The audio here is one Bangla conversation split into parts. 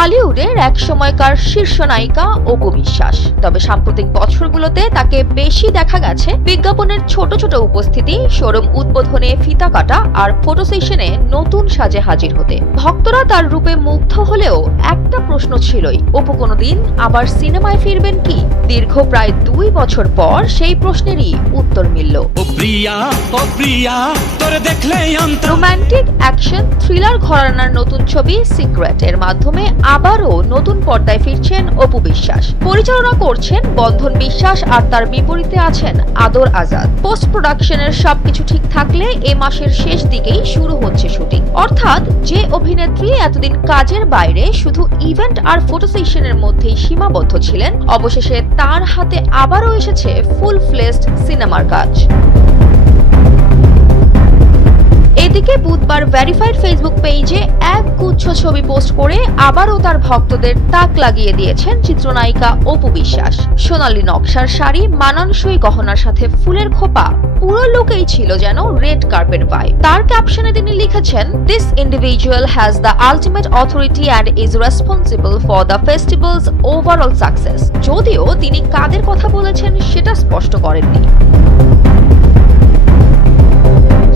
ঢালিউডের এক সময়কার শীর্ষ নায়িকা অপু বিশ্বাস। তবে সাম্প্রতিক বছরগুলোতে তাকে বেশি দেখা গেছে বিজ্ঞাপনের ছোট ছোট উপস্থিতি, শোরুম উদ্বোধনে, ফিতা কাটা আর ফটো সেশনে নতুন সাজে হাজির হতে। ভক্তরা তার রূপে মুগ্ধ হলেও একটা প্রশ্ন ছিলই, অপু কোনোদিন আবার সিনেমায় ফিরবেন কি? দীর্ঘ প্রায় 2 বছর পর সেই প্রশ্নেরই উত্তর মিলল। রোমান্টিক অ্যাকশন থ্রিলার ঘরানার নতুন ছবি সিক্রেট এর মাধ্যমে আবারও নতুন পর্দায় ফিরছেন অপু বিশ্বাস। পরিচালনা করছেন বন্ধন বিশ্বাস আর তার বিপরীতে আছেন আদর আজাদ। পোস্ট প্রোডাকশনের সবকিছু ঠিক থাকলে এ মাসের শেষ দিকেই শুরু হচ্ছে শুটিং। অর্থাৎ যে অভিনেত্রী এতদিন কাজের বাইরে শুধু ইভেন্ট আর ফটো সেশনের মধ্যেই সীমাবদ্ধ ছিলেন, অবশেষে তার হাতে আবারও এসেছে ফুল ফ্লেজড সিনেমার কাজ। এদিকে বুধবার ভেরিফাইড ফেসবুক পেজে এক গুচ্ছ ছবি পোস্ট করে আবারও তার ভক্তদের তাক লাগিয়ে দিয়েছেন চিত্রনায়িকা অপু বিশ্বাস। সোনালী নকশার শাড়ি, মানানসই গহনার সাথে ফুলের খোপা, পুরো লুকেই ছিল যেন রেড কার্পেট ভাইব। তার ক্যাপশনে তিনি লিখেছেন, "This individual has the ultimate authority and is responsible for the festival's overall success." যদিও তিনি কাদের কথা বলেছেন সেটা স্পষ্ট করেননি।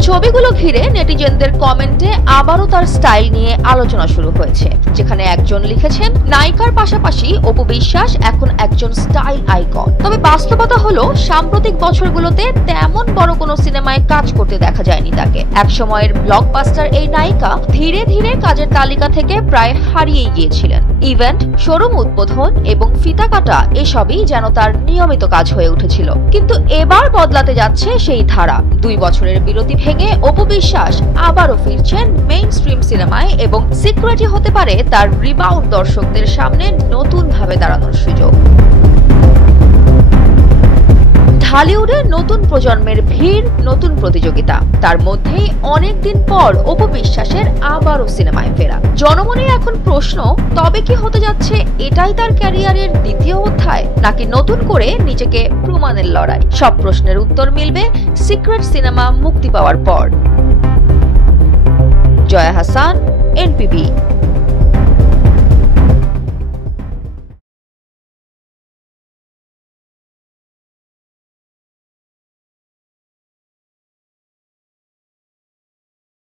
ছবিগুলো ঘিরে নেটিজেনদের কমেন্টে আবারও তার স্টাইল নিয়ে আলোচনা শুরু হয়েছে, যেখানে একজন লিখেছেন, নায়িকার পাশাপাশি অপু বিশ্বাস এখন একজন স্টাইল আইকন। তবে বাস্তবতা হলো সাম্প্রতিক বছরগুলোতে তেমন বড় কোনো সিনেমায় কাজ করতে দেখা যায়নি তাকে। একসময়ের ব্লকবাস্টার এই নায়িকা ধীরে ধীরে কাজের তালিকা থেকে প্রায় হারিয়ে গিয়েছিলেন। ইভেন্ট, শোরুম উদ্বোধন এবং ফিতা কাটা এসবই যেন তার নিয়মিত কাজ হয়ে উঠেছিল। কিন্তু এবার বদলাতে যাচ্ছে সেই ধারা। 2 বছরের বিরতি ভেঙে অপু বিশ্বাস আবারও ফিরছেন মেইন স্ট্রিম সিনেমায় এবং সিক্রেটই হতে পারে তার রিবাউন্ড দর্শকদের সামনে নতুন ভাবে দাঁড়ানোর সুযোগ। ঢালিউডের নতুন প্রজন্মের ভিড়, নতুন প্রতিযোগিতা, তার মধ্যেই অনেকদিন পর অপু বিশ্বাসের আবারও সিনেমায় ফেরা। জনমনে এখন প্রশ্ন, তবে কি হতে যাচ্ছে এটাই তার ক্যারিয়ারের দ্বিতীয় অধ্যায়, নাকি নতুন করে নিজেকে প্রমাণের লড়াই? সব প্রশ্নের উত্তর মিলবে সিক্রেট সিনেমা মুক্তি পাওয়ার পর। জয়া হাসান, NPB।